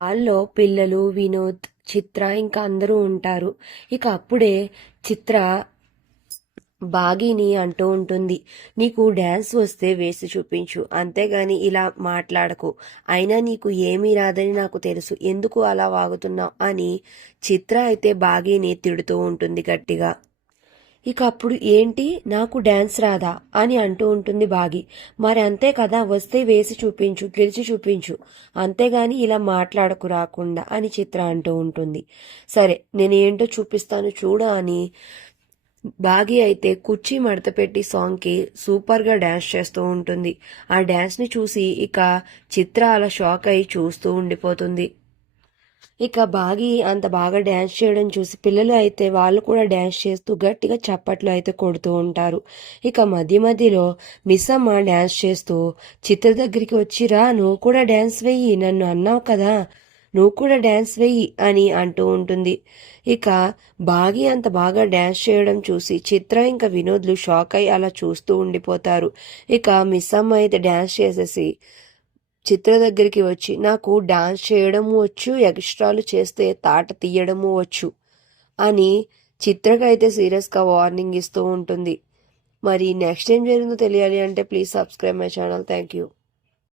హాల్లో పిల్లలు, వినోద్, చిత్ర ఇంకా అందరూ ఉంటారు. ఇక అప్పుడే చిత్ర బాగీని అంటూ ఉంటుంది, నీకు డ్యాన్స్ వస్తే వేసి చూపించు, అంతేగాని ఇలా మాట్లాడకు. అయినా నీకు ఏమీ రాదని నాకు తెలుసు, ఎందుకు అలా వాగుతున్నావు అని చిత్ర అయితే బాగీని తిడుతూ ఉంటుంది గట్టిగా. ఇక అప్పుడు ఏంటి, నాకు డ్యాన్స్ రాదా అని అంటూ ఉంటుంది బాగి. మరి అంతే కదా, వస్తే వేసి చూపించు, గెలిచి చూపించు, అంతేగాని ఇలా మాట్లాడకు రాకుండా అని చిత్ర అంటూ ఉంటుంది. సరే నేను ఏంటో చూపిస్తాను చూడ అని బాగి అయితే కుర్చీ మడత పెట్టి సాంగ్కి సూపర్గా డ్యాన్స్ చేస్తూ ఉంటుంది. ఆ డ్యాన్స్ని చూసి ఇక చిత్ర అలా షాక్ అయి చూస్తూ ఉండిపోతుంది. ఇక బాగి అంత బాగా డ్యాన్స్ చేయడం చూసి పిల్లలు అయితే వాళ్ళు కూడా డ్యాన్స్ చేస్తూ గట్టిగా చప్పట్లు అయితే కొడుతూ ఉంటారు. ఇక మధ్య మధ్యలో మిస్ అమ్మ డ్యాన్స్ చేస్తూ చిత్ర దగ్గరికి వచ్చి, రా నువ్వు కూడా డ్యాన్స్ వెయ్యి, నన్ను అన్నావు కదా, నువ్వు కూడా డ్యాన్స్ వెయ్యి అని అంటూ ఉంటుంది. ఇక బాగి అంత బాగా డ్యాన్స్ చేయడం చూసి చిత్ర ఇంకా వినోద్లు షాక్ అయి అలా చూస్తూ ఉండిపోతారు. ఇక మిస్ అమ్మ అయితే డ్యాన్స్ చేసేసి చిత్ర దగ్గరికి వచ్చి, నాకు డాన్స్ చేయడము వచ్చు, ఎక్స్ట్రాలు చేస్తే తాట తీయడము వచ్చు అని చిత్రకైతే సీరియస్గా వార్నింగ్ ఇస్తూ ఉంటుంది. మరి నెక్స్ట్ ఏం జరిగిందో తెలియాలి అంటే please subscribe my channel. Thank you.